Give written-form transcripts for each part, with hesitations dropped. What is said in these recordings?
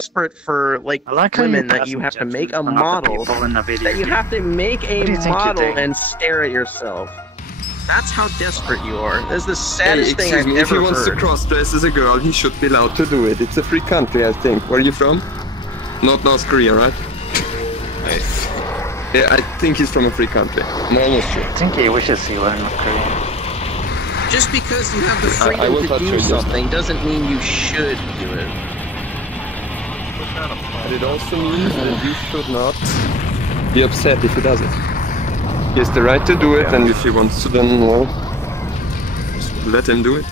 desperate for like women that you have to make a model, that you have to make a model and stare at yourself. That's how desperate you are. That's the saddest thing I've ever heard. If he wants to cross-dress as a girl, he should be allowed to do it. It's a free country, I think. Where are you from? Not North Korea, right? Nice. Yeah, I think he's from a free country. I'm almost sure. I think he wishes he were in North Korea. Just because you have the freedom to do something doesn't mean you should do it. But it also means that you should not be upset if he does it. He has the right to do it, and if he wants to, then well, just let him do it.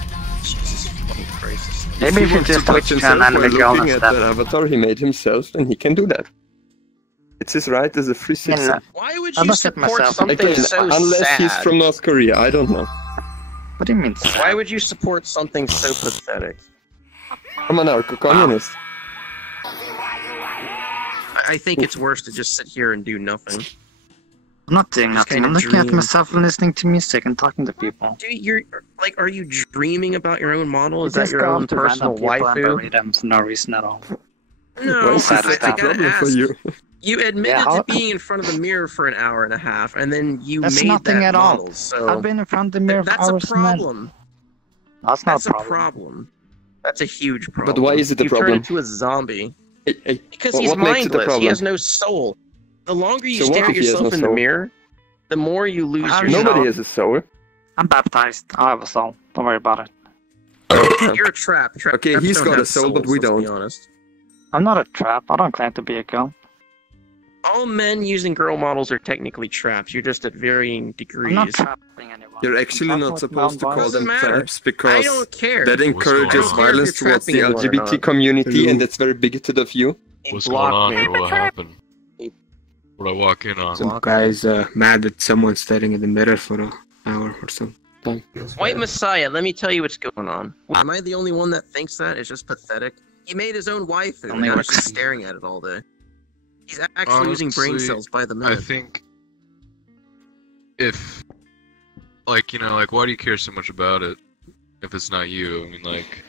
Jesus fucking Christ. Maybe if you just switch to an anime girl looking at instead. that avatar he made himself, then he can do that. It's his right as a free citizen. Why would you support something Again, so unless sad? he's from North Korea, I don't know. What do you mean? Why would you support something so pathetic? I'm a narco-communist. I think it's worse to just sit here and do nothing. I'm not doing nothing. I'm looking at myself and listening to music and talking to people. Dude, you're like, are you dreaming about your own model? Is that your own personal waifu? Them for no reason at all. No, I gotta ask. For you. You admitted to being in front of the mirror for an hour and a half, and then you That's made nothing that at model. all. So I've been in front of the mirror for that's hours. a problem. That's not a problem. That's a huge problem. But why is it a problem? You turn into a zombie. Because Well, he's what makes it a mindless. He problem? has no soul. The longer you So what stare if at he has yourself no in the soul? mirror, the more you lose your Nobody soul. has a soul. I'm baptized. I have a soul. Don't worry about it. You're a trap. Okay, Traps he's don't got have a soul, but souls, we let's be don't. honest. I'm not a trap. I don't claim to be a girl. All men using girl models are technically traps. You're just at varying degrees. I'm not trapping anyone. You're actually not supposed to call them traps because I don't care. that encourages I don't care if violence you're towards the trapping anyone or LGBT not. community, and that's very bigoted of you. What's going on here? What happened? What I walk in on? Some guy's mad that someone's staring at the mirror for an hour or so. White Messiah, let me tell you what's going on. Am I the only one that thinks that? It's just pathetic. He made his own waifu, and now he's just staring at it all day. He's actually using brain cells by the minute. I think if, like, you know, like, why do you care so much about it if it's not you? I mean, like...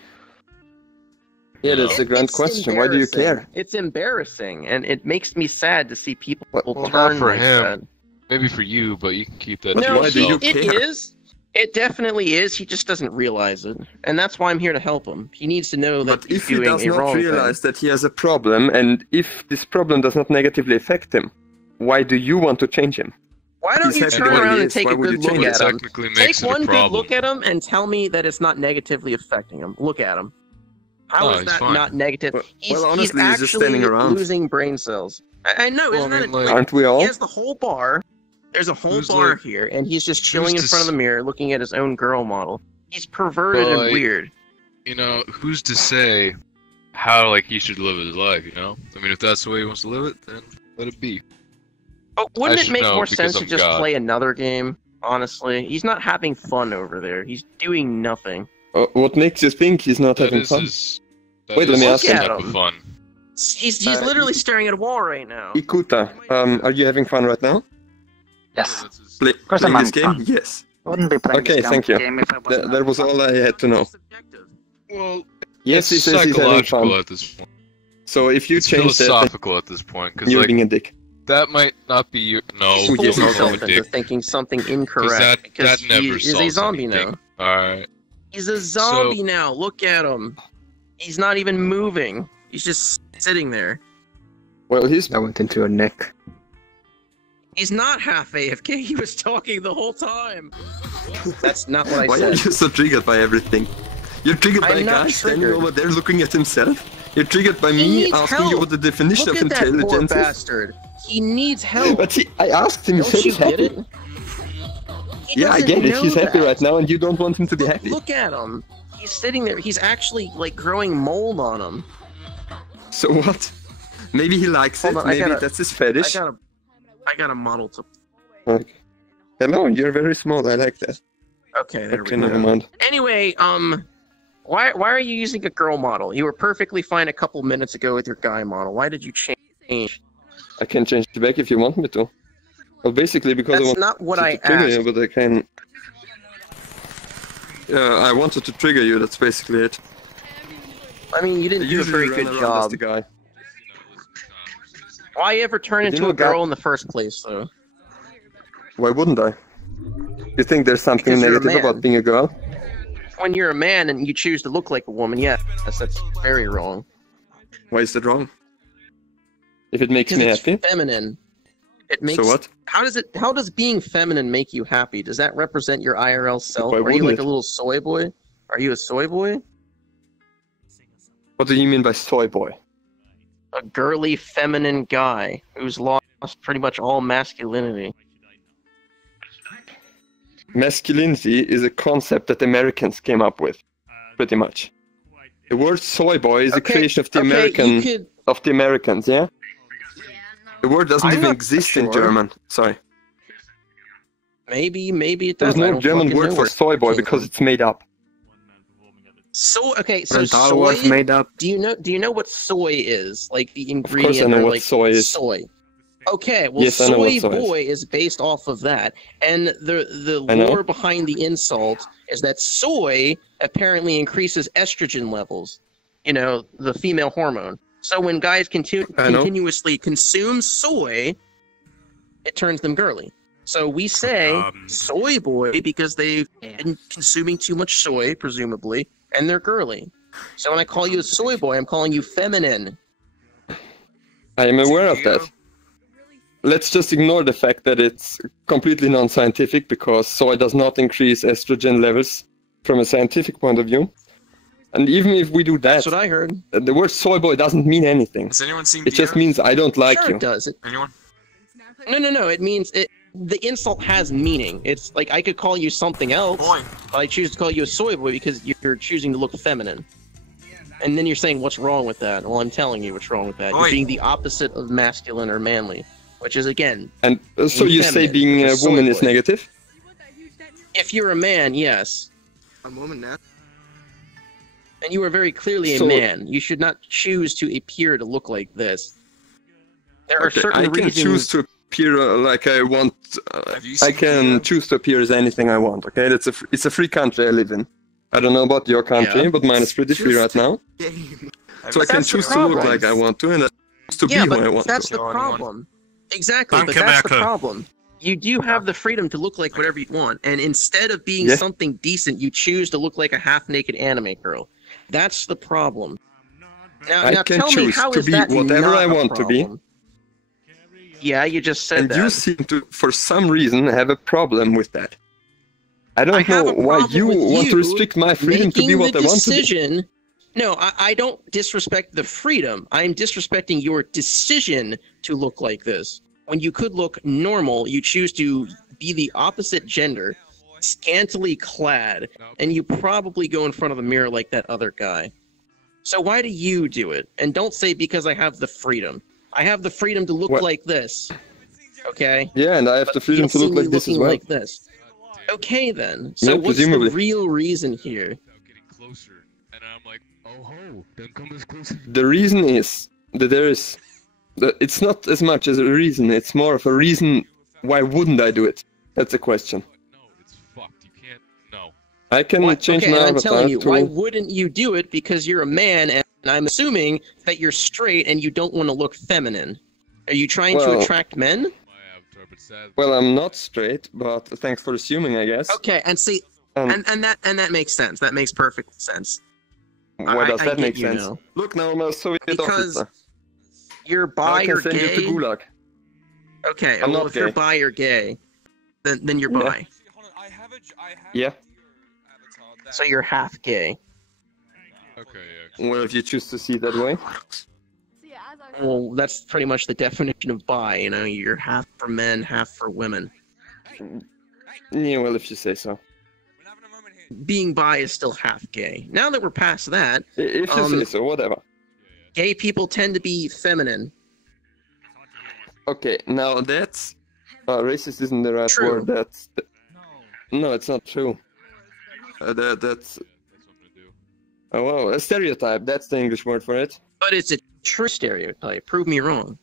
Yeah, that's a grand question. Why do you care? It's embarrassing, and it makes me sad to see people Well, turn not for like him. that. Maybe for you, but you can keep that to No, yourself. it is. It definitely is. He just doesn't realize it, and that's why I'm here to help him. He needs to know that But he's if he doing does a not wrong realize thing. that he has a problem, and if this problem does not negatively affect him, why do you want to change him? Why don't He's you happy turn where he around and is. take Why a would good you look change at it? him? Technically Take makes it a one good problem. look at him and tell me that it's not negatively affecting him. Look at him. How No, is he's that fine. not negative? Well, honestly, he's he's just standing actually around. losing brain cells. I know, Well, isn't I mean, that like- Aren't we all? He has the whole bar. There's a whole Who's bar like- here, and he's just chilling in to front of the mirror, looking at his own girl model. He's perverted But, and like, weird. You know, who's to say how, like, he should live his life, you know? I mean, if that's the way he wants to live it, then let it be. But wouldn't I it should make know more because sense to I'm just God. play another game? Honestly, he's not having fun over there. He's doing nothing. What makes you think he's not That having is fun? his... That Wait, let is me his ask him. type of fun. He's literally staring at a wall right now. Ikuta, are you having fun right now? Yes. That's his- Playing I'm this game? having fun. Yes. I wouldn't be playing Okay, this thank you. game if I wasn't That was having all fun. I had to know. Subjective. Well, Yes, he it's says he's having psychological fun. at this point. So if you It's change that, philosophical at this point, then because, you're like, being a dick. that might not be you. No, He Oh, fooled yes, don't himself call him a into dick. thinking something 'Cause incorrect because that he never is a solves zombie anything. now. Alright. He's a zombie now. Look at him. He's not even moving. He's just sitting there. Well, he's... I went into a neck. He's not half AFK. He was talking the whole time. That's not what I Why are said. you so triggered by everything? You're triggered by I'm a not guy standing triggered. over there looking at himself? You're triggered by He me needs asking you help. what the definition Look of at that poor intelligence is? bastard. He needs help. But I asked him, he Don't said you he's get happy. it? He Yeah, I doesn't get it. know He's happy that. right now, and you don't want him to be Look, happy. look at him. He's sitting there. He's actually like growing mold on him. So what? Maybe he likes Hold it. on, I Maybe gotta- that's his fetish. I got a model to. Okay. Hello, you're very small. I like that. Okay, there Okay, we never go. mind. Anyway, why are you using a girl model? You were perfectly fine a couple minutes ago with your guy model. Why did you change? I can change it back if you want me to. Well, basically because I That's want not what to I trigger asked. you, but I can... I wanted to trigger you, that's basically it. I mean, you didn't do a usually very run good around as job. the guy. Why ever turn into a girl in the first place, though? Why wouldn't I? You think there's something Because you're a negative about man. being a girl? When you're a man and you choose to look like a woman, yes, that's very wrong. Why is that wrong? If it makes Because me it's happy. feminine. It makes. So what? How does being feminine make you happy? Does that represent your IRL self? Why Are you wouldn't like it? a little soy boy? Are you a soy boy? What do you mean by soy boy? A girly, feminine guy who's lost pretty much all masculinity. Masculinity is a concept that Americans came up with, pretty much. The word soy boy is a creation of the of the Americans, yeah? The word doesn't even exist in German. Sorry. Maybe it does. There's no German word for soy boy because it's made up. So so Rental soy was made up. Do you know what soy is? Like the Of course ingredient I know or what like soy is. soy. Okay, well Yes, I know what soy soy is. boy is based off of that. And the I know. lore behind the insult is that soy apparently increases estrogen levels. You know, the female hormone. So when guys continuously consume soy, it turns them girly. So we say soy boy because they've been consuming too much soy, presumably, and they're girly. So when I call you a soy boy, I'm calling you feminine. I am aware of that. Let's just ignore the fact that it's completely non-scientific because soy does not increase estrogen levels from a scientific point of view. And even if we do that, That's what I heard. the word soy boy doesn't mean anything. Has anyone seen It just means I don't like Sure you. it does. Anyone? No. It means it. The insult has meaning. It's like I could call you something else, but I choose to call you a soy boy because you're choosing to look feminine. And then you're saying, what's wrong with that? Well, I'm telling you what's wrong with that. You're being the opposite of masculine or manly, which is, again... And so you say being a woman is negative? If you're a man, yes. I'm a woman now. And you are very clearly a man. You should not choose to appear to look like this. There are certain I can reasons... choose to appear like I want. I can choose to appear as anything I want, okay? It's a free country I live in. I don't know about your country, but mine is pretty free right now. So I can choose to look like I want to, and I choose to be who I want to. That's the problem. Exactly, but that's the problem. You do have the freedom to look like whatever you want, and instead of being something decent, you choose to look like a half-naked anime girl. That's the problem. Now can tell me, choose how to is be that whatever not I a want to be. problem? Yeah, you just said And that. you seem to, for some reason, have a problem with that. I don't know why you want to restrict my freedom to be what I want to be. No, I don't disrespect the freedom. I'm disrespecting your decision to look like this. When you could look normal, you choose to be the opposite gender, scantily clad, and you probably go in front of the mirror like that other guy. So why do you do it? And don't say because I have the freedom. I have the freedom to look like this. Okay? Yeah, and I have the freedom to look like this as well. Like this. Okay then. So what's the real reason here? The reason is that there is... It's not as much as a reason, it's more of a reason why wouldn't I do it? That's the question. No, it's fucked. You can't... No. I can change my avatar. I'm telling you, why wouldn't you do it? Because you're a man, and I'm assuming that you're straight and you don't want to look feminine. Are you trying to attract men? Well, I'm not straight, but thanks for assuming, I guess. Okay, and see, and that makes sense. That makes perfect sense. Why does that make sense? Now. Look, now I'm a Soviet officer. You're bi or gay. I can send you to Gulag. Okay, well, if you're bi or gay, then you're bi. Yeah. So you're half gay. Okay. Well, if you choose to see it that way. Well, that's pretty much the definition of bi, you know, you're half for men, half for women. Yeah, well, if you say so. Being bi is still half gay. Now that we're past that... If you say so, whatever. Gay people tend to be feminine. Okay, now that's... racist isn't the right word, that's... No, it's not true. That's... Oh, wow, a stereotype, that's the English word for it. But it's a true stereotype. Prove me wrong.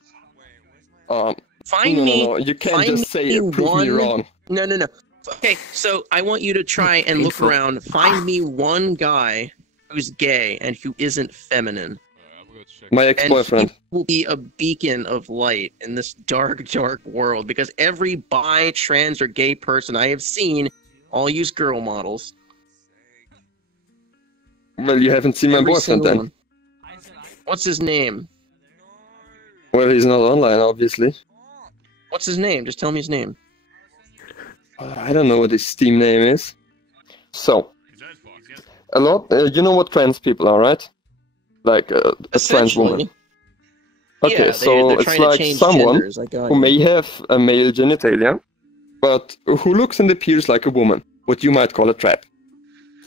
Find me. No, you can't just say prove me wrong. No. Okay, so I want you to try and look around. Find me one guy who's gay and who isn't feminine. My ex-boyfriend. And he will be a beacon of light in this dark, dark world because every bi, trans, or gay person I have seen all use girl models. Well, you haven't seen my boyfriend then. One. What's his name? Well, he's not online, obviously. What's his name? Just tell me his name. I don't know what his Steam name is. So, a lot. You know what trans people are, right? Like a trans woman. Okay, yeah, so it's like someone who may have a male genitalia, but who looks and appears like a woman. What you might call a trap.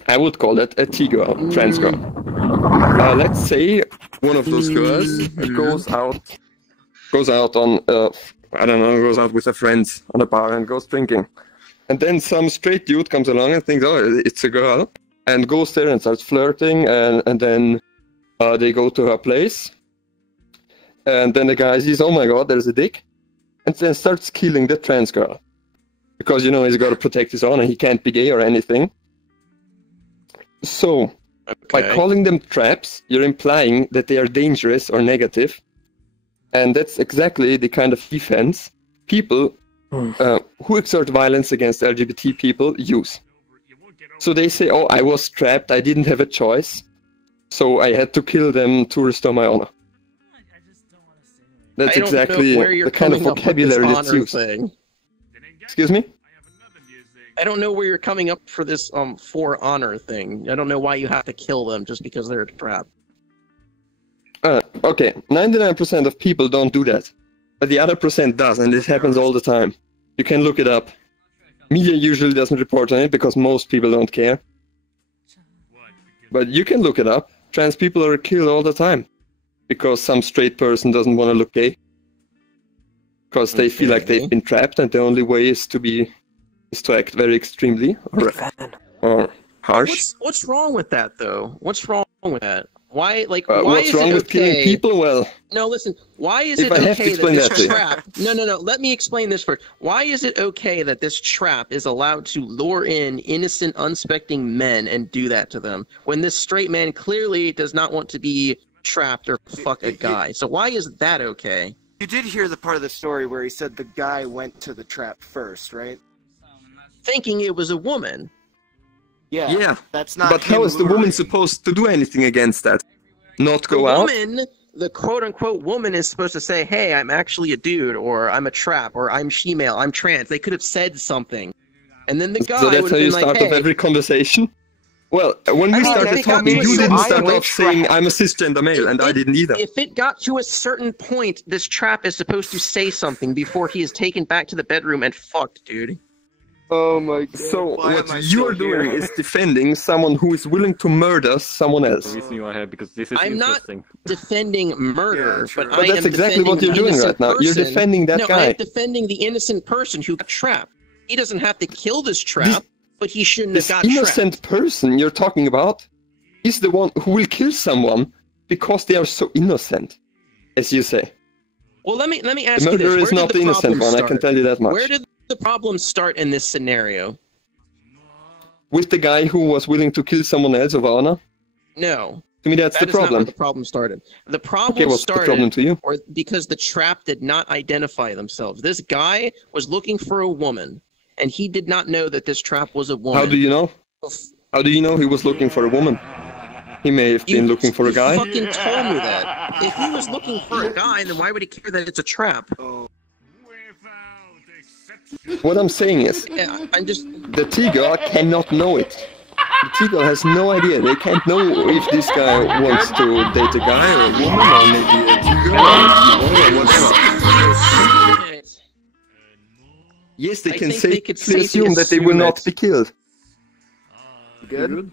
I would call it a T-girl, trans girl. Let's say one of those girls goes out on, I don't know, goes out with her friends on a bar and goes drinking. And then some straight dude comes along and thinks, oh, it's a girl, and goes there and starts flirting, and then they go to her place. And then the guy sees, oh my god, there's a dick, and then starts killing the trans girl. Because, you know, he's got to protect his honor, he can't be gay or anything. So, by calling them traps, you're implying that they are dangerous or negative. And that's exactly the kind of defense people who exert violence against LGBT people use. So they say, oh, I was trapped, I didn't have a choice, so I had to kill them to restore my honor. That's exactly the kind of vocabulary that's used. Excuse me? I don't know where you're coming up for this for honor thing. I don't know why you have to kill them just because they're a trap. Okay, 99% of people don't do that. But the other percent does, and this happens all the time. You can look it up. Media usually doesn't report on it because most people don't care. But you can look it up. Trans people are killed all the time. Because some straight person doesn't want to look gay. Because they feel like they've been trapped and the only way is to act very extremely or harsh. What's wrong with that though? What's wrong with that? Why why what's is wrong it with killing people? Well, no, listen. Why is it okay that this trap? No. Let me explain this first. Why is it okay that this trap is allowed to lure in innocent, unsuspecting men and do that to them when this straight man clearly does not want to be trapped or fuck a guy? So why is that okay? You did hear the part of the story where he said the guy went to the trap first, right? Thinking it was a woman. Yeah. That's not. But how is the woman supposed to do anything against that? Not go out? The quote-unquote woman is supposed to say, hey, I'm actually a dude, or I'm a trap, or I'm female, I'm trans. They could have said something. And then the guy would have been like, hey... So that's how you start off every conversation? Well, when we started talking, you didn't start off saying, I'm a cisgender male, and I didn't either. If it got to a certain point, this trap is supposed to say something before he is taken back to the bedroom and fucked, dude. Oh my god. So what you're doing is defending someone who is willing to murder someone else. I'm not defending murder, but I am that's exactly what you're doing right now. You're defending that guy. I'm defending the innocent person who got trapped. He doesn't have to kill this trap, but he shouldn't have got trapped. This innocent person you're talking about is the one who will kill someone because they are so innocent, as you say. Well, let me ask you this. The murderer is not the innocent one, I can tell you that much. Where did the problem start in this scenario? With the guy who was willing to kill someone else of honor? No. To me, that's the problem. Not where the problem started. The problem started the problem to you? Because the trap did not identify themselves. This guy was looking for a woman, and he did not know that this trap was a woman. How do you know? How do you know he was looking for a woman? He may have been looking for a guy. You fucking told me that. If he was looking for a guy, then why would he care that it's a trap? What I'm saying is, the T-girl cannot know it. The T-girl has no idea. They can't know if this guy wants to date a guy or a woman or maybe a T-girl or whatever. Yes, they can safely assume that they will not be killed. Good.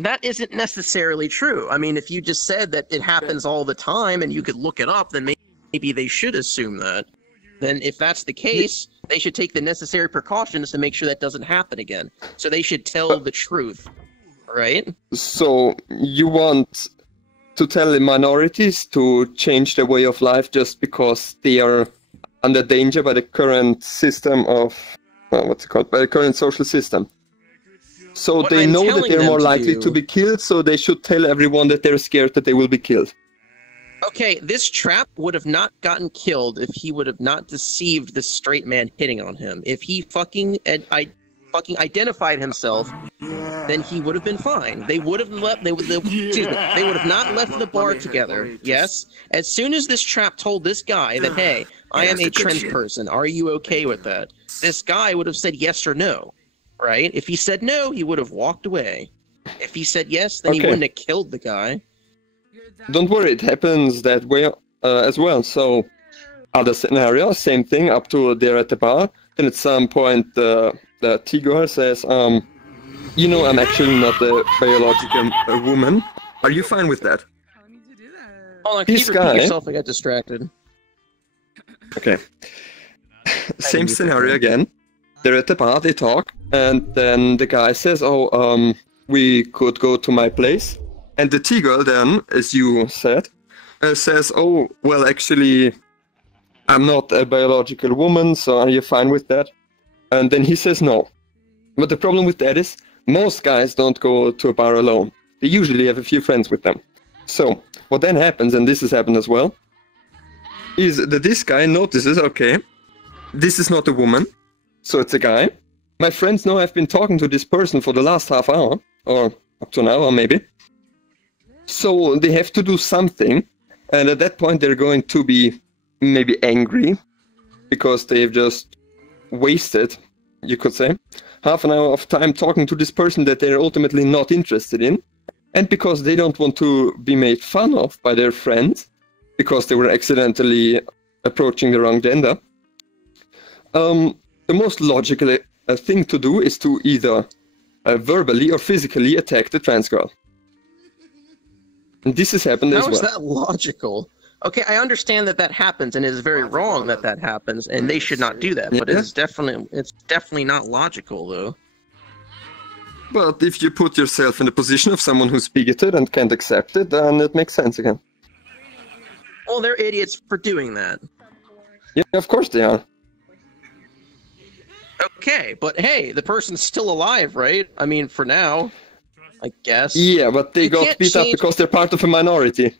That isn't necessarily true. I mean, if you just said that it happens all the time and you could look it up, then maybe they should assume that. Then if that's the case, they should take the necessary precautions to make sure that doesn't happen again. So they should tell the truth, right? So you want to tell the minorities to change their way of life just because they are under danger by the current system of, what's it called, by the current social system. So What they I'm know that telling they're them more to likely do- to be killed, so they should tell everyone that they're scared that they will be killed. Okay, this trap would have not gotten killed if he would have not deceived this straight man hitting on him. If he fucking identified himself, then he would have been fine. They would have left. They would have not left the bar together. Yes. As soon as this trap told this guy that, hey, I am a trans person. Are you okay with that? This guy would have said yes or no, right? If he said no, he would have walked away. If he said yes, then he wouldn't have killed the guy. Don't worry, it happens that way as well. So, other scenario, same thing, up to there at the bar. Then at some point, the T-girl says, you know, I'm actually not a biological woman. Are you fine with that? Hold on, can you repeat yourself? I got distracted. Okay. Same scenario again. They're at the bar, they talk, and then the guy says, oh, we could go to my place. And the T-girl then, as you said, says, oh, well, actually, I'm not a biological woman, so are you fine with that? And then he says no. But the problem with that is, most guys don't go to a bar alone. They usually have a few friends with them. So, what then happens, and this has happened as well, is that this guy notices, okay, this is not a woman, so it's a guy. My friends know I've been talking to this person for the last half hour, or up to an hour maybe. So they have to do something, and at that point they're going to be maybe angry, because they've just wasted, you could say, half an hour of time talking to this person that they're ultimately not interested in, and because they don't want to be made fun of by their friends, because they were accidentally approaching the wrong gender. The most logical thing to do is to either verbally or physically attack the trans girl. And this has happened as well. How is that logical? Okay, I understand that that happens, and it is very wrong that that happens, and they should not do that. But it's definitely not logical, though. But if you put yourself in the position of someone who's bigoted and can't accept it, then it makes sense again. Well, they're idiots for doing that. Yeah, of course they are. Okay, but hey, the person's still alive, right? I mean, for now, I guess. Yeah, but they got beat up because they're part of a minority.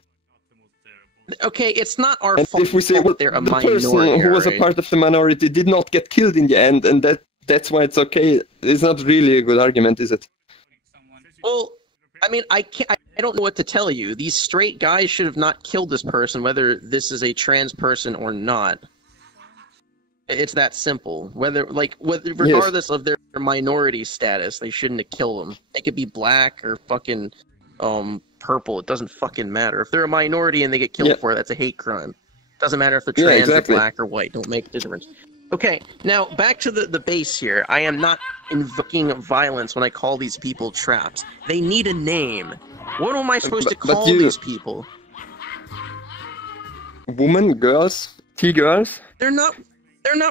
Okay, it's not our and fault if we say, well, they're a the minority, person who was a part of the minority did not get killed in the end, and that's why it's okay. It's not really a good argument, is it? Well, I mean, I don't know what to tell you. These straight guys should have not killed this person, whether this is a trans person or not. It's that simple. Regardless of their minority status, they shouldn't have killed them. They could be black or fucking purple. It doesn't fucking matter. If they're a minority and they get killed for it, that's a hate crime. Doesn't matter if they're trans or black or white. Don't make a difference. Okay, now back to the base here. I am not invoking violence when I call these people traps. They need a name. What am I supposed to call these people? Women, girls, T-girls? They're not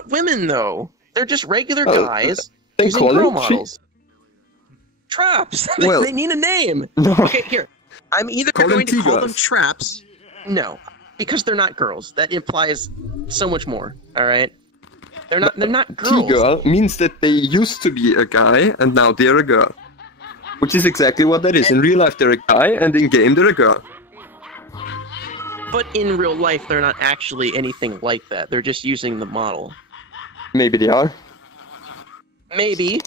women though. They're just regular guys using call girl them models. Traps. Well, they need a name. No. Okay, here. I'm either going to call them traps. No, because they're not girls. That implies so much more. All right. They're not girls. T-girl means that they used to be a guy and now they're a girl. Which is exactly what that is. In real life they're a guy and in game they're a girl. But in real life they're not actually anything like that. They're just using the model. Maybe they are. Maybe,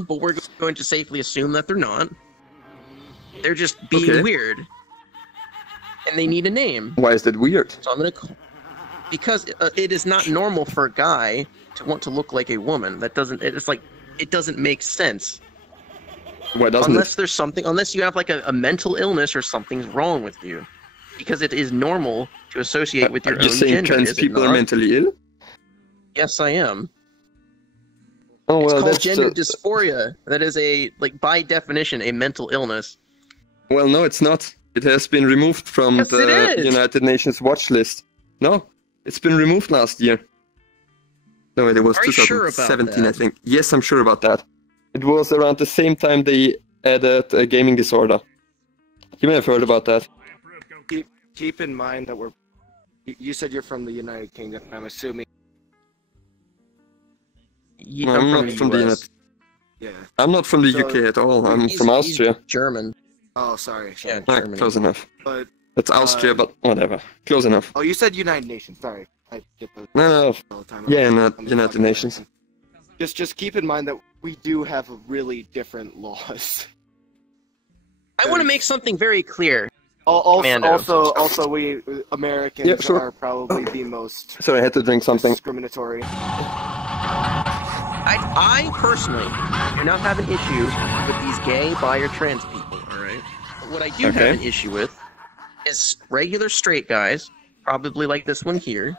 but we're going to safely assume that they're not. They're just being weird. And they need a name. Why is that weird? So I'm gonna call... Because it is not normal for a guy to want to look like a woman. That doesn't... It's like... It doesn't make sense. Why doesn't Unless there's something... Unless you have like a mental illness or something's wrong with you. Because it is normal to associate with your own gender. Are you saying trans people are mentally ill? Yes, I am. Oh, well, it's called gender dysphoria. That is by definition, a mental illness. Well, no, it's not. It has been removed from the United Nations watch list. No, it's been removed last year. No, it was 2017, I think. Yes, I'm sure about that. It was around the same time they added a gaming disorder. You may have heard about that. Keep in mind that you said you're from the United Kingdom, I'm assuming. I'm not from the United... Yeah. I'm not from the UK at all. I'm from Austria. He's German. Oh, sorry. Yeah, Ah, Germany. close enough. But It's Austria, but whatever. Close enough. oh, you said United Nations. Sorry, I get those No. all the time. Yeah, not I'm United Nations. Just keep in mind that we do have really different laws. I want to make something very clear. Also, we Americans Yeah, sure. are probably the most Sorry, I had to drink something. discriminatory. I personally do not have an issue with these gay, bi, or trans people, alright? But what I do have an issue with is regular straight guys, probably like this one here,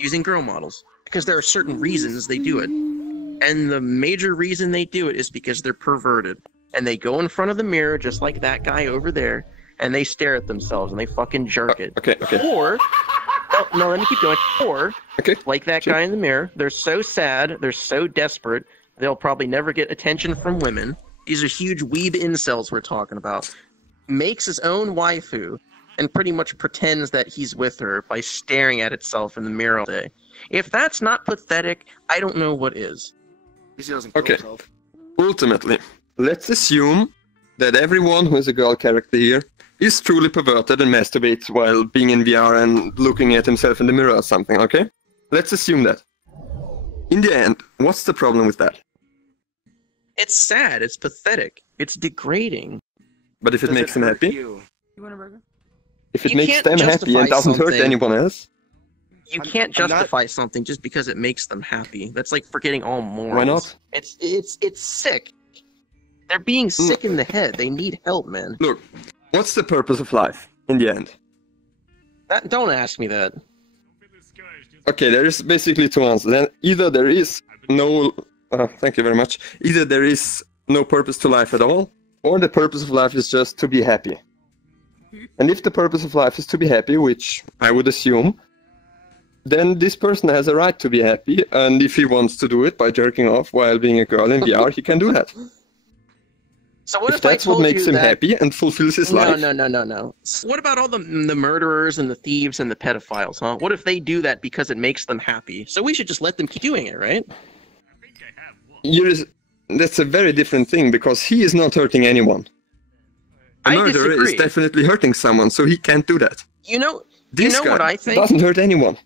using girl models. Because there are certain reasons they do it. And the major reason they do it is because they're perverted. And they go in front of the mirror, just like that guy over there, and they stare at themselves, and they fucking jerk it. Okay. Or, no, let me keep going. Or, like that guy in the mirror, they're so sad, they're so desperate, they'll probably never get attention from women. These are huge weeb incels we're talking about. Makes his own waifu, and pretty much pretends that he's with her by staring at itself in the mirror all day. If that's not pathetic, I don't know what is. He doesn't kill himself. Ultimately, let's assume that everyone who is a girl character here is truly perverted and masturbates while being in VR and looking at himself in the mirror or something, okay? Let's assume that. In the end, what's the problem with that? It's sad, it's pathetic, it's degrading. But if it makes them happy? You want a burger? If it makes them happy and doesn't hurt anyone else? You can't justify something just because it makes them happy. That's like forgetting all morals. Why not? It's sick. They're being sick in the head. They need help, man. Look, what's the purpose of life in the end? Don't ask me that. Okay, there is basically two answers. Then either there is no... thank you very much. Either there is no purpose to life at all, or the purpose of life is just to be happy. And if the purpose of life is to be happy, which I would assume, then this person has a right to be happy, and if he wants to do it by jerking off while being a girl in VR, he can do that. So what if that's what makes him happy and fulfills his life? No. So what about all the murderers and the thieves and the pedophiles, huh? What if they do that because it makes them happy? So we should just let them keep doing it, right? That's a very different thing, because he is not hurting anyone. A murderer is definitely hurting someone, so he can't do that. You know guy what I think? Doesn't hurt anyone.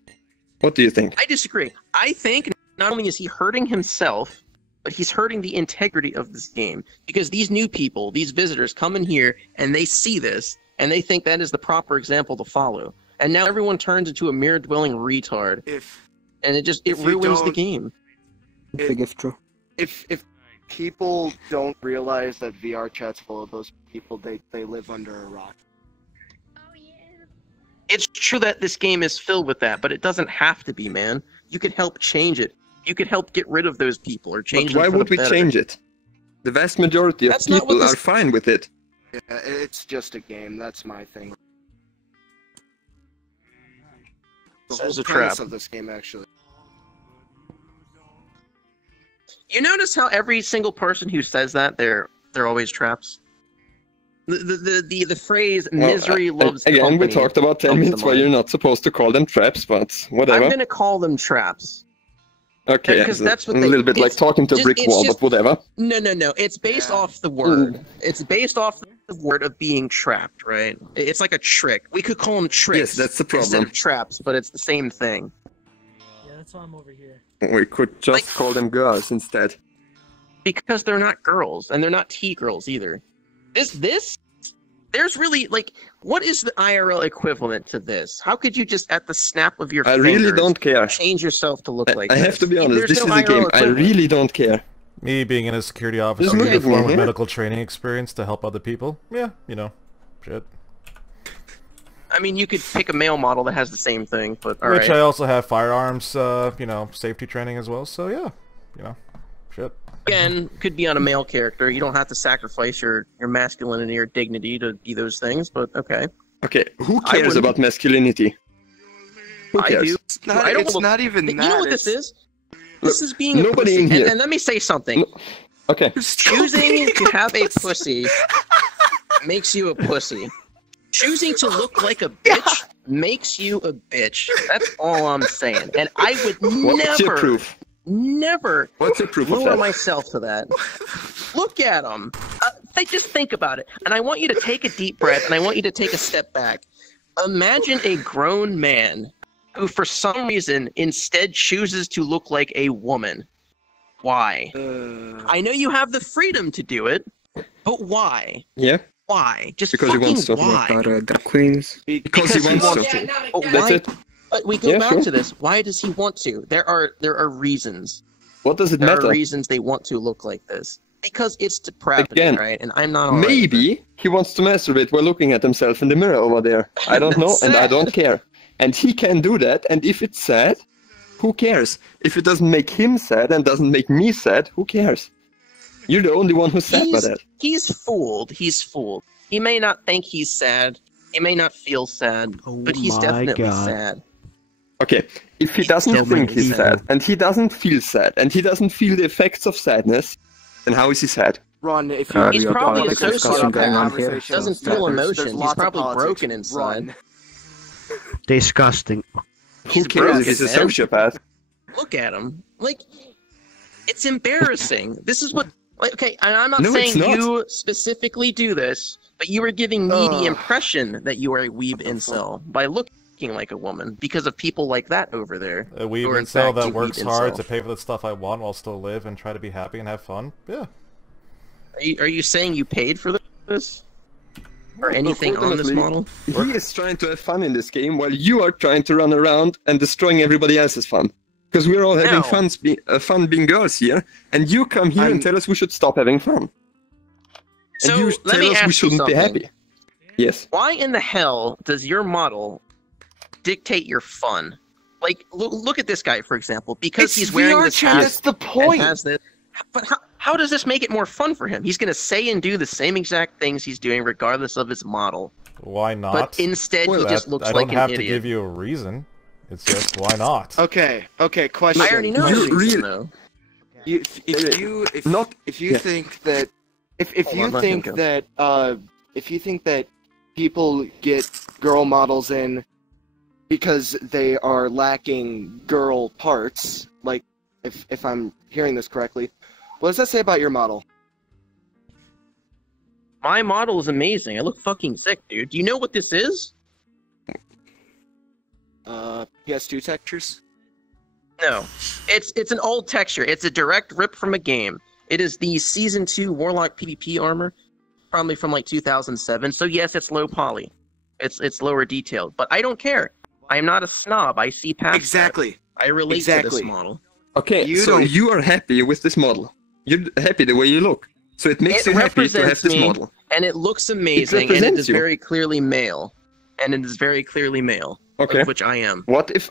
What do you think? I disagree. I think not only is he hurting himself, but he's hurting the integrity of this game. Because these new people, these visitors, come in here and they see this, and they think that is the proper example to follow. And now everyone turns into a mirror-dwelling retard. And it ruins the game. If people don't realize that VRChat's full of those people, they live under a rock. It's true that this game is filled with that, but it doesn't have to be, man. You could help change it. You could help get rid of those people or change them for the better. Why would we change it? The vast majority of people are fine with it. Yeah, it's just a game. That's my thing. The whole premise of this game, actually. You notice how every single person who says that they're always traps. The phrase "misery loves company." Again, we talked about 10 minutes why you're not supposed to call them traps, but whatever. I'm gonna call them traps. Okay, because that's what a little bit like talking to a brick wall, but whatever. No. It's based off the word. It's based off the word of being trapped, right? It's like a trick. We could call them tricks. Yes, that's the problem. Instead of traps, but it's the same thing. Yeah, that's why I'm over here. We could just call them girls instead. Because they're not girls, and they're not T-girls either. There's really, what is the IRL equivalent to this? How could you just, at the snap of your fingers, really don't care. Change yourself to look like I this? have to be honest, this is a game. I really don't care. Me being in a security officer with a form of medical training experience to help other people, yeah, shit. I mean, you could pick a male model that has the same thing, but Which I also have firearms, safety training as well, so yeah, shit. Again, could be on a male character. You don't have to sacrifice your masculinity or dignity to be those things, but okay. Okay, who cares about masculinity? Who cares? I do. It's not even that. You know what this is? This is being a nobody pussy. in here. And let me say something. Okay. Choosing to have a pussy makes you a pussy. Choosing to look like a bitch makes you a bitch. That's all I'm saying. And I would What's your proof? never What's your proof of lower that? myself to that. Look at him. Just think about it. And I want you to take a deep breath, and I want you to take a step back. Imagine a grown man who, for some reason, instead chooses to look like a woman. Why? I know you have the freedom to do it, but why? Yeah. Why? Just because he wants to. Why? Drag queens. Because he wants to. That's it. But we go back to this. Why does he want to? There are reasons. What does it matter? There are reasons they want to look like this. Because it's depravity, Again, right? And I'm not. Maybe he wants to masturbate while looking at himself in the mirror over there. I don't know, and I don't care. And he can do that. And if it's sad, who cares? If it doesn't make him sad and doesn't make me sad, who cares? You're the only one who's sad by that. He's fooled. He's fooled. He may not think he's sad. He may not feel sad, but he's definitely sad. Okay, if he doesn't think he's sad, and he doesn't feel sad, and he doesn't feel the effects of sadness, then how is he sad? Ron, if he's probably a sociopath. Doesn't feel emotion. He's probably broken inside. Disgusting. Who cares if he's a sociopath? Look at him. Like, it's embarrassing. This is what... Like, okay, and I'm not saying you specifically do this, but you were giving me the impression that you are a weeb incel by looking like a woman because of people like that over there. A weeb incel that works hard to pay for the stuff I want while still live and try to be happy and have fun? Yeah. Are you saying you paid for this? Or anything on this model? He is trying to have fun in this game while you are trying to run around and destroying everybody else's fun. Because we're all having fun being girls here, and you come here and tell us we should stop having fun. So, and you tell us we shouldn't be happy. Yes. Why in the hell does your model dictate your fun? Like, look at this guy, for example. Because he's wearing this hat. That's the point. But how does this make it more fun for him? He's going to say and do the same exact things he's doing regardless of his model. Why not? But instead, he just looks like an idiot. I don't have to give you a reason. It's just, why not? Okay, question. I already know the reason, though. If you think that people get girl models in because they are lacking girl parts, like if I'm hearing this correctly, what does that say about your model? My model is amazing. I look fucking sick, dude. Do you know what this is? PS2 textures? No. It's an old texture. It's a direct rip from a game. It is the Season 2 Warlock PvP armor, probably from like 2007. So yes, it's low poly. It's lower detailed. But I don't care. I'm not a snob. I see past that. I relate to this model. Okay, so you are happy with this model. You're happy the way you look. So it makes you happy to have this model. And it looks amazing, and it is very clearly male. Okay. Of which I am. What if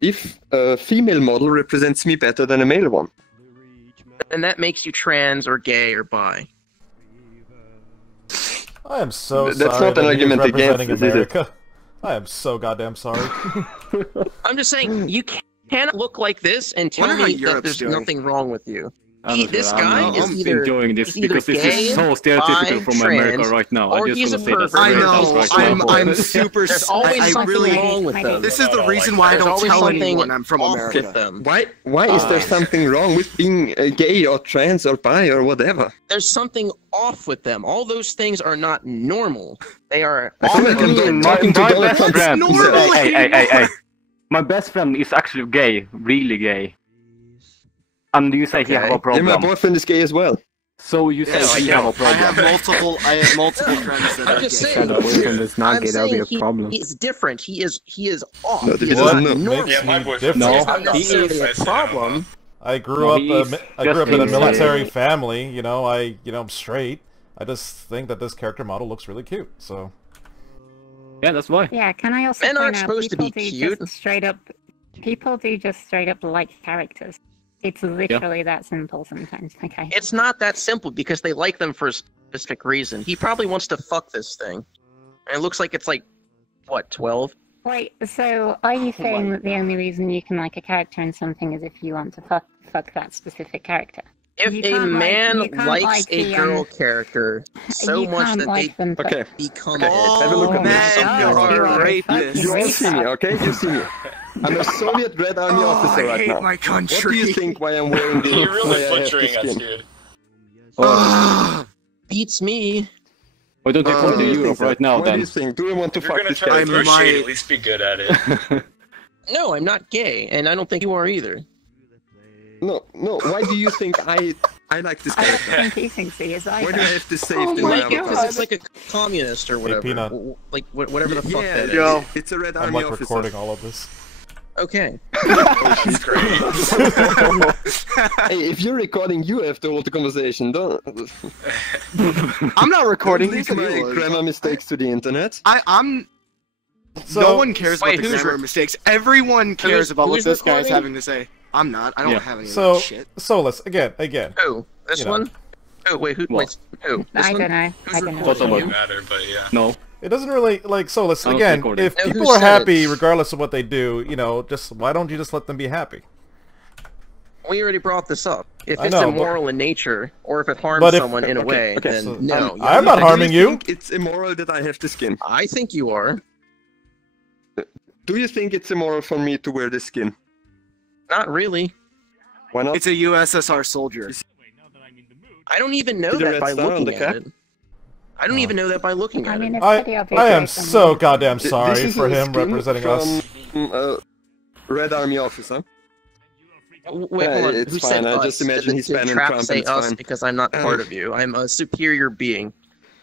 if a female model represents me better than a male one? And that makes you trans or gay or bi. I am so sorry. That's not an argument against America. I am so goddamn sorry. I'm just saying, you can't look like this and tell me that there's nothing wrong with you. This guy is either enjoying this because gay, this is so stereotypical from America right now. Or he's a pervert. I know. I'm super. There's always something wrong with them. This is the reason why I don't tell anyone I'm from America. Why is there something wrong with being gay or trans or bi or whatever? There's something off with them. All those things are not normal. They are. Talking to Donald Trump. Hey. My best friend is actually gay, really gay. And you say he have a problem. Yeah, my boyfriend is gay as well. So you say he have a problem. I have multiple friends that are gay. Kind of boyfriend is not gay, that'll be a problem. He's different. He is off. No, he is not normal. Yeah, my boyfriend. No, I'm not saying a problem. I grew up in a military family. You know, I'm straight. I just think that this character model looks really cute. So. Yeah, that's why. Yeah, can I also point out supposed to be cute. People do just straight up like characters. It's literally that simple sometimes. Okay. It's not that simple because they like them for a specific reason. He probably wants to fuck this thing. And it looks like it's like, what, 12? Wait, so are you saying that the only reason you can like a character in something is if you want to fuck that specific character? If a man likes a girl character so much that they become it. Have a look at me. You all see me, okay? You see me. I'm a Soviet Red Army officer right now. My country. What do you think why I'm wearing this? You're really butchering us, dude. Beats me. Why don't you come to Europe right now, what then? do you think? Do you want to If you're fuck gonna this try guy? to negotiate, at least be good at it. No, I'm not gay, and I don't think you are either. No, why do you think I like this I don't character? think he thinks he is either. Why do I have to save Oh this my avatar? God. Because it's like a communist or whatever. Peanut. Like whatever the fuck that is. Yo. It's a Red I'm Army like officer. recording all of this. Okay. He's great. Hey, if you're recording, you have to hold the conversation. Don't. I'm not recording. Leave my grammar mistakes to the internet. I'm. So, No one cares about wait, the who's grammar mistakes. Everyone cares about what who's this guy's recording? having to say. I'm not. I don't Yeah. have any of So, that shit. Solus, again. Who? This You know. one? Oh, wait, who? What? Wait, who? This I one? don't know. Who's I don't know. What's recording up? you? Doesn't matter, but yeah. No. It doesn't really, like, Solus, I don't again, record it. if No, who people are said happy, it? regardless of what they do, you know, just, why don't you just let them be happy? We already brought this up. If I it's know, immoral in nature, or if it harms But if- someone in a way, okay, then so, no. I'm not harming Do you you. think it's immoral that I have the skin? I think you are. Do you think it's immoral for me to wear the skin? Not really. Why not? It's a USSR soldier. I don't even know See the that red by star on looking the at cap? it. I don't even know that by looking I at mean, it. it's pretty obvious. I am based on so the- goddamn This sorry is for a him skin representing from, us. Red Army officer. Wait, hold on. It's Who fine, said I us? just imagine Did he's the banning trap Trump say and it's us fine. because I'm not part of you. I'm a superior being.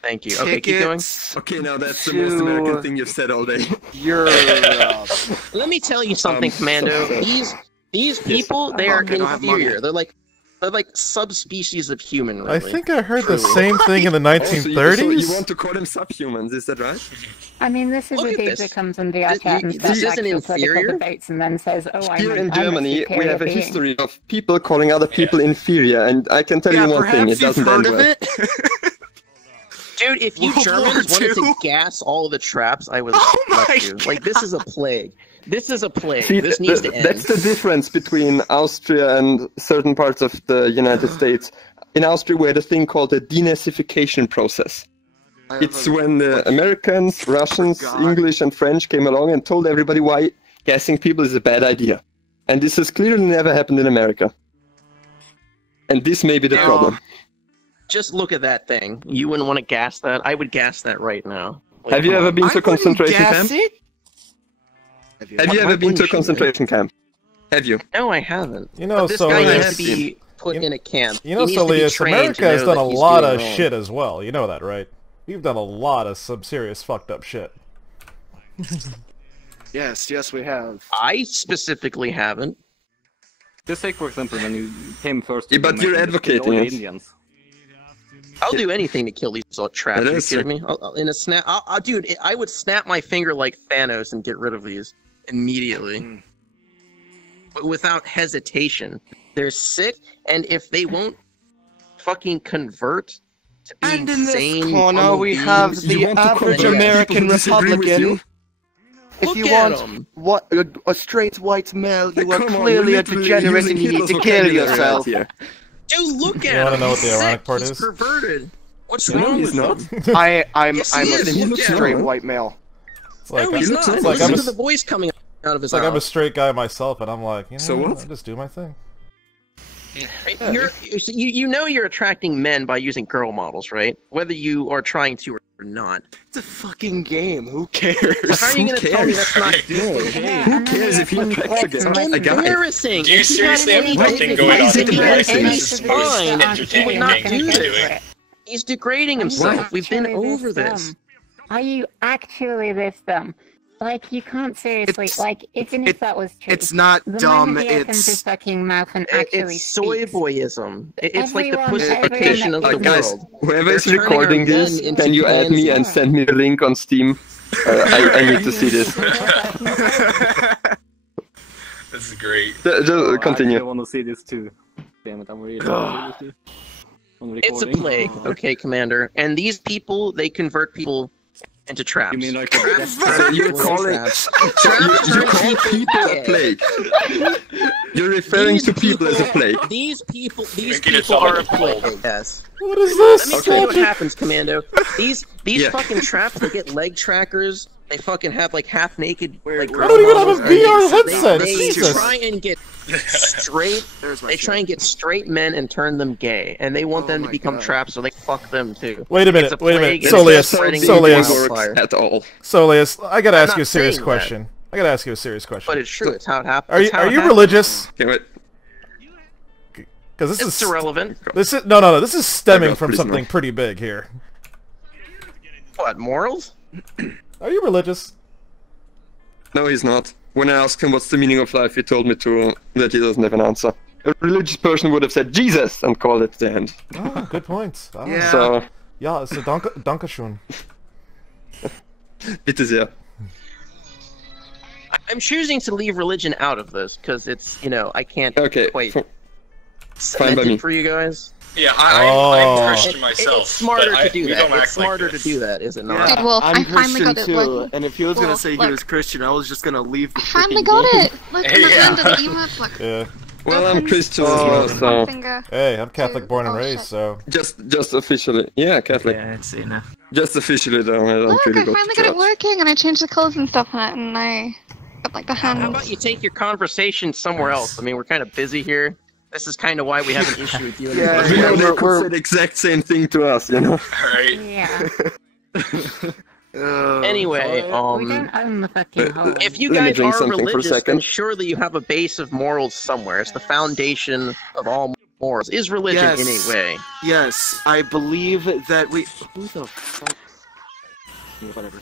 Thank you. Okay, keep going. Okay, now that's the most American thing you've said all day. You're. Let me tell you something, Commando. These people, they are Fuck, I don't have money. inferior. They're like subspecies of human. Really. I think I heard the Truly. same thing in the Oh, so 1930s. you want to call them subhumans, is that right? I mean, this is Look a at dude this. that comes on VRChat and This starts isn't actual political inferior? debates and then says, "Oh, I'm Here in I'm a Germany, we superior have a being." history of people calling other people inferior, and I can tell Yeah, you one thing, it perhaps you've doesn't heard end of well. it. Dude, if you World Germans War wanted to II? gas all the traps, I would Oh let my you. Like, this is a plague. This is a plague. See, This needs to end. that's the difference between Austria and certain parts of the United States. In Austria, we had a thing called the denazification process. It's when the Americans, Russians, English, and French came along and told everybody why gassing people is a bad idea. And this has clearly never happened in America. And this may be the problem. Just look at that thing. You wouldn't want to gas that? I would gas that right now. Like, Have you come ever on. been to a concentration Gas camp? it? Have you Why ever been to a wouldn't you? concentration camp? Have you? No, I haven't. You know, But this so guy you needs have to be put in a camp. You know, He needs to be Solius, trained America to has know done that a he's lot doing of wrong. shit as well. You know that, right? We've done a lot of some serious fucked up shit. Yes, we have. I specifically haven't. Just take, for example, when you came first. Yeah, but you're advocating it. Indians. I'll do anything to kill these all traps. It Are you is, kidding me? In a snap, dude, I would snap my finger like Thanos and get rid of these immediately, but without hesitation. They're sick, and if they won't fucking convert to being And in this sane, corner, human we beings, have You the want to average convert American people who disagree with Republican. you? If Look you at want 'em. what a straight white male, you are Come on, clearly you're a literally degenerate using and you need Hitler's to kill vocabulary yourself. right here. Dude, look You at wanna him. know what He's the ironic sick. part He's is? perverted. What's No, wrong he's with not. him? I'm Yes, a he is. He looks straight normal. white male. It's like, No, he's he not. looks it's like Listen I'm to a, the voice coming out of his it's like I'm a mouth. straight guy myself, and I'm like, you know, So what? I just do my thing. You know you're attracting men by using girl models, right? Whether you are trying to or not. It's a fucking game. Who cares? How are you going to tell me that's not cares? gay? Who cares if he attracts a guy? Embarrassing. Do you If he seriously had have any nothing business going on in in he your had life? any It's spine, he entertaining would not thing do to do this. it. He's degrading himself. We've been over this. Are you actually this dumb? Like, you can't seriously, like, even if that was true. It's not the dumb, moment he opens his it's... fucking mouth and actually It's soy speaks. boyism. It's like the Everyone pussification of the Guys, world. whoever They're is turning recording our this, men into can you add me and fans. send me the link on Steam? I need to see this. This is great. Just continue. I want to see this too. Damn it, I'm really. It's a plague, okay, Commander. And these people, they convert people into traps. You mean like traps? So you're calling you call people a plague. You're referring to people as a plague. These people Making it are a sound plague. cold. Yes. What is this? Let me tell you what happens, Commando. These Yeah. fucking traps, they get leg trackers, They fucking have like half naked. Like, I don't even have a VR headset. They Jesus. try and get straight. They try and get straight men and turn them gay, and they want them to become traps, so they fuck them too. Wait a minute. Soleus. At all. Soleus, I gotta ask you a not serious saying question. I gotta ask you a serious question. But it's true. It's how it happens. Are you religious? Okay, wait. Because this is irrelevant. This is no. This is stemming from something pretty big here. What, morals? Are you religious? No, he's not. When I asked him what's the meaning of life, he told me that he doesn't have an answer. A religious person would have said Jesus and called it the end. Oh, good point. Oh. Yeah. So, yeah, so Dankeschön. Bitte sehr. I'm choosing to leave religion out of this because it's, I can't quite fine by me. for you guys. Yeah, I'm Christian myself. It's smarter but to do that. It's smarter to do that, is it not? Yeah, Wolf, I'm I finally Christian got it, too, look. and if he was gonna Wolf, say he look. was Christian, I was just gonna leave the Finally freaking got game. it! Look, at the end of the emote, look. Yeah. Well, I'm Christian as well, so... Hey, I'm Catholic born and raised, so... Just officially. Yeah, Catholic. Yeah, it's enough. Just officially, though. I don't Look, really I go finally to got it church. working, and I changed the clothes and stuff on it, and I got like the hands. How about you take your conversation somewhere else? I mean, we're kind of busy here. This is kind of why we have an issue with you. Yeah, we know they could say the exact same thing to us, Right. Yeah. Anyway, We don't own the fucking hole. if you Let me guys drink are something for a religious, then second. surely you have a base of morals somewhere. It's the foundation of all morals. Is religion Yes. in any way? Yes, I believe that we... Who the fuck? Whatever.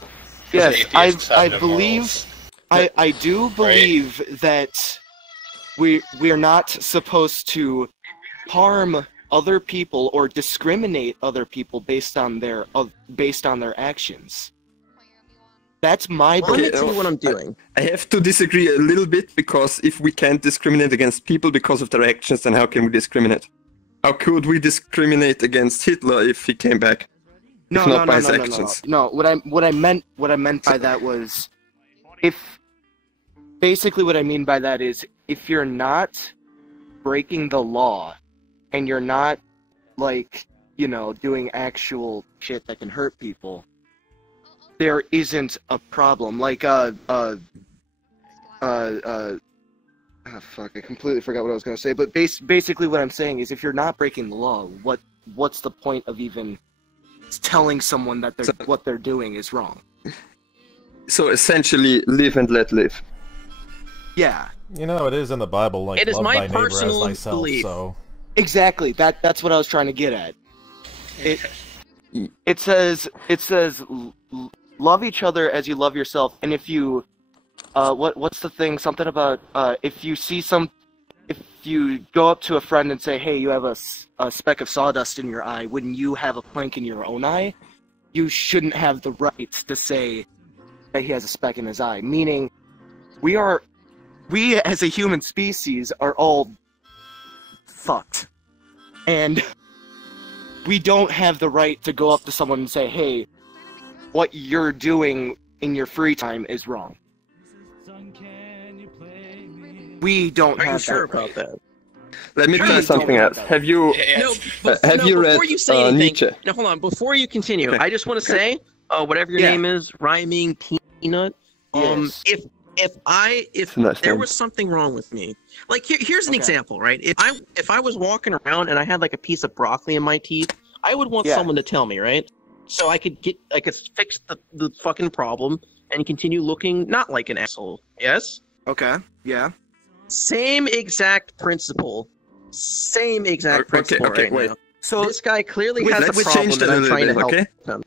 Yes, I believe... I do believe that we are not supposed to harm other people or discriminate other people based on their actions. That's my Let me belief. tell you what I'm doing. I have to disagree a little bit, because if we can't discriminate against people because of their actions, then how can we discriminate? How could we discriminate against Hitler if he came back? If not by his actions. No, what I meant by that was, basically what I mean by that is, if you're not breaking the law, and you're not, like, doing actual shit that can hurt people, there isn't a problem. Like, oh fuck, I completely forgot what I was gonna say, but basically what I'm saying is, if you're not breaking the law, what's the point of even telling someone that what they're doing is wrong? So essentially, live and let live. Yeah. It is in the Bible, like, It is love my thy neighbor as personal thyself, belief. so... Exactly. That's what I was trying to get at. It says love each other as you love yourself, and if you what's the thing? Something about if you go up to a friend and say, "Hey, you have a speck of sawdust in your eye," when you have a plank in your own eye, you shouldn't have the right to say that he has a speck in his eye. Meaning, we as a human species are all fucked, and we don't have the right to go up to someone and say, "Hey, what you're doing in your free time is wrong." We don't have sure that right. about that? Let me try something else. Have you read before you say anything, Nietzsche? No, hold on. Before you continue, Okay. I just want to say, whatever your name is, rhyming peanut. Yes. If Nice there name. was something wrong with me, like here's an example, right? If I was walking around and I had like a piece of broccoli in my teeth, I would want someone to tell me, right? So I could fix the fucking problem and continue looking not like an asshole. Yes. Okay. Yeah. Same exact principle. Same exact principle okay, right wait. now. So this guy clearly has a let's problem change that and a I'm little trying to bit, help okay? him.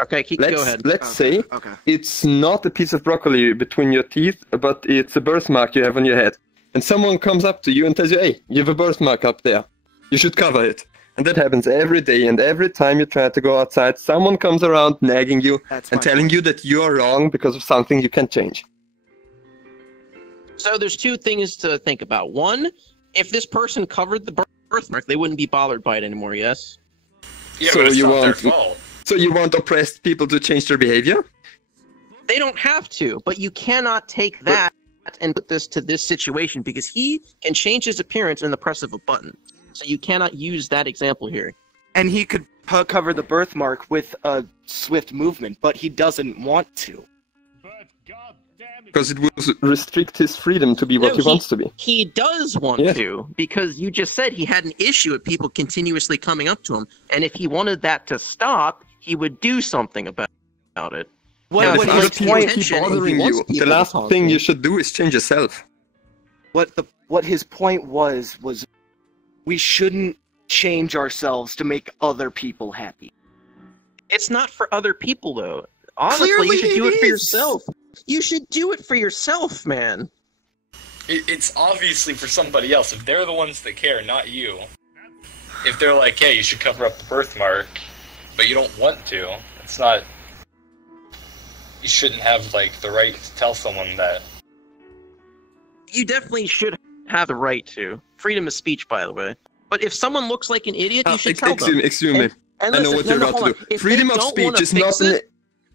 Okay, go ahead. Let's say it's not a piece of broccoli between your teeth, but it's a birthmark you have on your head. And someone comes up to you and tells you, "Hey, you have a birthmark up there. You should cover it." And that happens every day, and every time you try to go outside, someone comes around nagging you and telling you that you are wrong because of something you can't change. So there's two things to think about. One, if this person covered the birthmark, they wouldn't be bothered by it anymore, yes? Yeah, but it's not their fault. So you want oppressed people to change their behavior? They don't have to, but you cannot take that and put this to this situation because he can change his appearance in the press of a button. So you cannot use that example here. And he could cover the birthmark with a swift movement, but he doesn't want to. Because it would restrict his freedom to be what he wants to be. He does want to, because you just said he had an issue with people continuously coming up to him, and if he wanted that to stop, he would do something about it. What his point keep bothering you? The last thing you should do is change yourself. What his point was we shouldn't change ourselves to make other people happy. It's not for other people, though. Honestly, you should do it for yourself. You should do it for yourself, man. It's obviously for somebody else. If they're the ones that care, not you. If they're like, hey, you should cover up the birthmark, but you don't want to, it's not... You shouldn't have, like, the right to tell someone that. You definitely should have the right to. Freedom of speech, by the way. But if someone looks like an idiot, you should tell them. Excuse me. I know what you're about to do. Freedom of speech is not an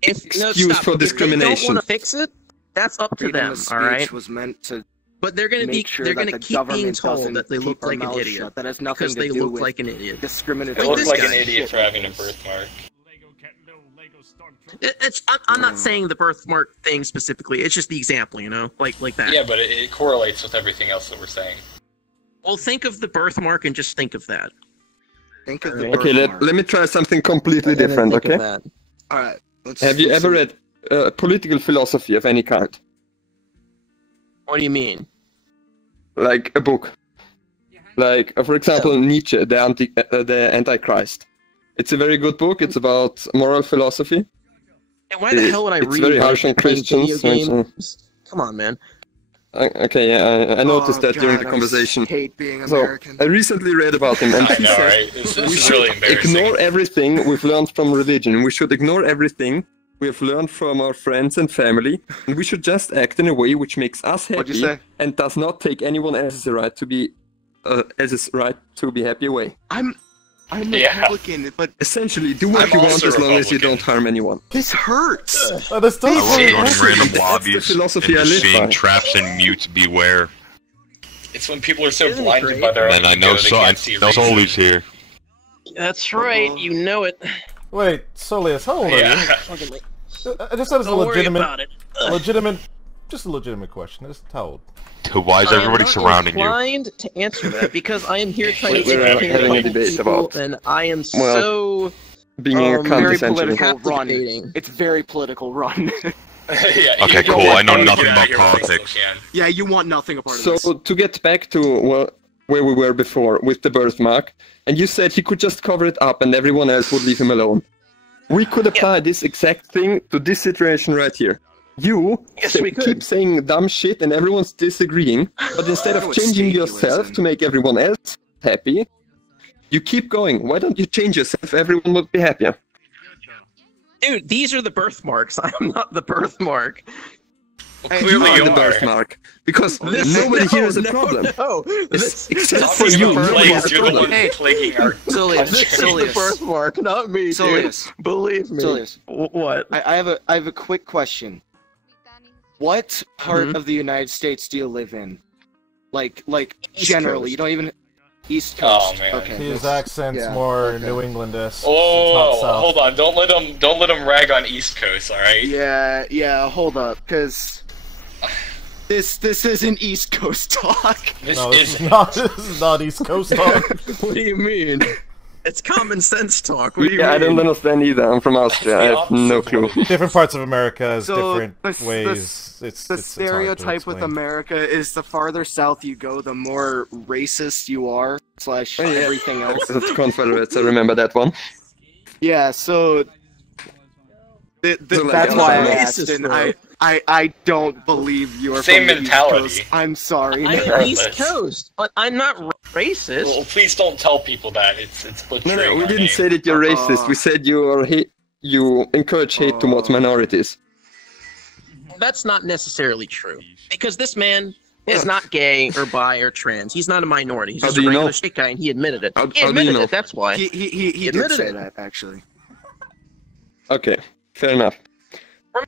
excuse for discrimination. If they don't want to fix it, that's up to them, all right? Was meant to but they're going to keep being told that they look like an idiot. That has nothing to do with like an idiot. Discriminatory. They look like an idiot for having a birthmark. I'm not saying the birthmark thing specifically. It's just the example, you know, like that. Yeah, but it correlates with everything else that we're saying. Well, think of the birthmark and just think of that. Think of the okay, let me try something completely different, okay? Alright. Have you ever read political philosophy of any kind? What do you mean? Like a book. Like, for example, Nietzsche, the Antichrist. It's a very good book. It's about moral philosophy. And why the hell would I read? It's very harsh on Christians. Come on, man. Okay, yeah, I noticed that during the conversation. I hate being American. So, I recently read about him, and he said right? This we is should really embarrassing. ignore everything we've learned from religion. We should ignore everything we have learned from our friends and family, and we should just act in a way which makes us happy and does not take anyone else's right to be happy away. I'm Republican, but essentially do what you want as long as you don't harm anyone. This hurts. This does I love going in random lobbies the philosophy and I live seeing by. traps and mutes beware. It's when people are so blinded by their own And I know Soli's here. That's right, you know it. Wait, Solius, how old are you? I just thought it's just a legitimate question. Just how old? Why is everybody surrounding you? I'm inclined to answer that because I am here trying to We're having a debate about, and I am so being a very condescension. political run. It's very political run. Yeah, okay, cool. I know nothing about politics. Yeah, you want nothing a part of So this. to get back to where we were before with the birthmark, and you said he could just cover it up and everyone else would leave him alone. We could apply this exact thing to this situation right here. You keep saying dumb shit and everyone's disagreeing, but instead of changing yourself to make everyone else happy, you keep going. Why don't you change yourself? Everyone would be happier. Dude, these are the birthmarks. I'm not the birthmark. Well, clearly you the are. birthmark. Because nobody here is a problem. No. Except for you. You're the one plaguing our This is the birthmark, not me, dude. Believe me. Solius. What? I have a quick question. What part of the United States do you live in? Like generally, you don't even... East Coast. Oh man. Okay. His accent's more New England-esque. Oh, hold on! Don't let him rag on East Coast. All right. Yeah. Hold up, because this isn't East Coast talk. This is not East Coast talk. What do you mean? It's common sense talk. What do you mean? I don't understand either. I'm from Austria. I have no clue. Different parts of America has So, different ways. The stereotype with America is the farther south you go, the more racist you are, / everything else. That's Confederates, I remember that one. Yeah, so... that's why I asked, and I don't believe you are Same from the mentality. East Coast. I'm sorry. I'm East Coast, but I'm not racist. Well, please don't tell people that. It's butchering. No, we our didn't name. say that you're racist. We said you encourage hate towards minorities. That's not necessarily true, because this man is not gay or bi or trans. He's not a minority. He's just a regular straight guy, and he admitted it. He admitted it. That's why. He did say that, actually. Okay, fair enough.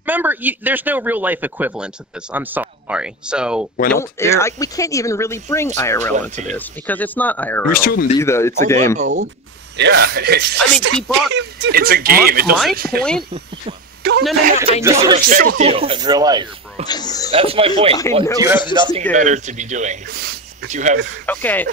Remember, there's no real life equivalent to this. I'm sorry. So Why not? we can't even really bring IRL into this because it's not IRL. We shouldn't either. It's a game. Yeah. I mean, he brought. It's a game. My point. No. I It know. doesn't affect you in real life. That's my point. Do you have nothing better to be doing? Do you have Okay.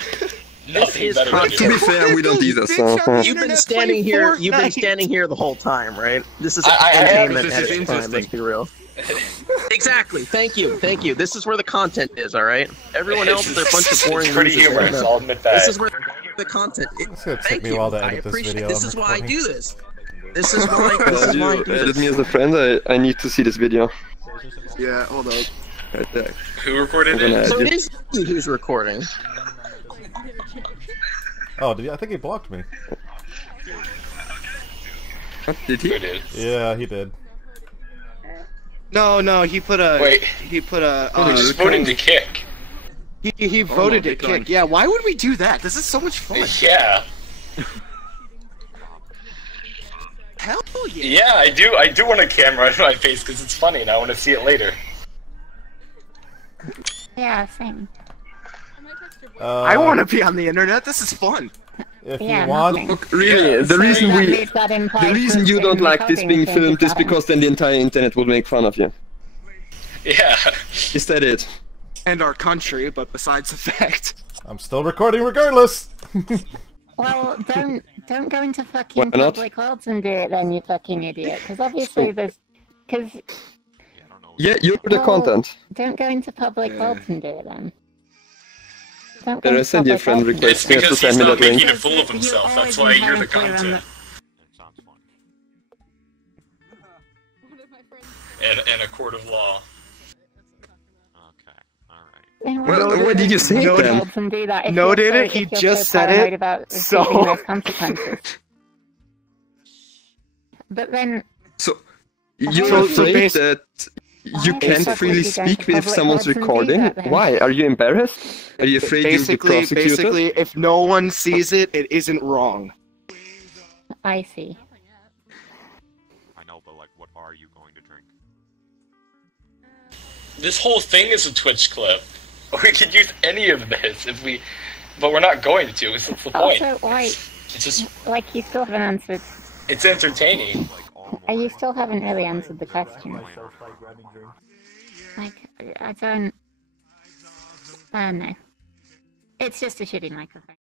nothing better to To do? be fair, we don't either, so... You've been standing here. You've been standing here the whole time, right? This is I entertainment This is at its prime. interesting. Let's be real. Exactly. Thank you. Thank you. This is where the content is. All right. Everyone else, they're a bunch of boring. It's pretty losers. humorous. I'll admit that. This is where the content. It's gonna take Thank me a you. while to I edit this appreciate. video. This I'm is why I recording. do this. This is why. This is why I You do added this. me as a friend, I need to see this video. Yeah, hold on. Right there. Who recorded I'm gonna it? add So you. it is you who's recording. Oh, I think he blocked me. Did he? Who did? Yeah, he did. No, he put a. Wait. He put a. Who just voted to kick? He voted to kick. Yeah, why would we do that? This is so much fun. Yeah. Hell yeah. Yeah, I do want a camera in my face because it's funny and I want to see it later. Yeah, same. I want to be on the internet. This is fun. If Yeah, you want, nothing. Look, really, the reason you don't like this being filmed is because then the entire internet will make fun of you. Yeah. Is that it? And our country, but besides the fact. I'm still recording regardless. Well, don't go into fucking Why not? public worlds and do it then, you fucking idiot. Because obviously because Yeah, you're the content. don't go into public worlds and do it then. Don't go There, I into send you a public friend worlds and do request. It's You have to because send he's me not that link. making a fool of himself. That's why you're the content. And a court of law. Well, what did you say then? Noted it, he just said it, so... But then... So, you're afraid basi- that you can't Exactly, freely you go into speak if public someone's worlds and do recording? that then. Why? Are you embarrassed? Are you afraid you'll be prosecuted? Basically, if no one sees it, it isn't wrong. I see. I know, but like, what are you going to drink? This whole thing is a Twitch clip. We could use any of this if we, but we're not going to. That's the point. Also, why... It's just, Like, you still haven't answered... it's entertaining. You still haven't really answered the question. Like, I don't know. It's just a shitty microphone.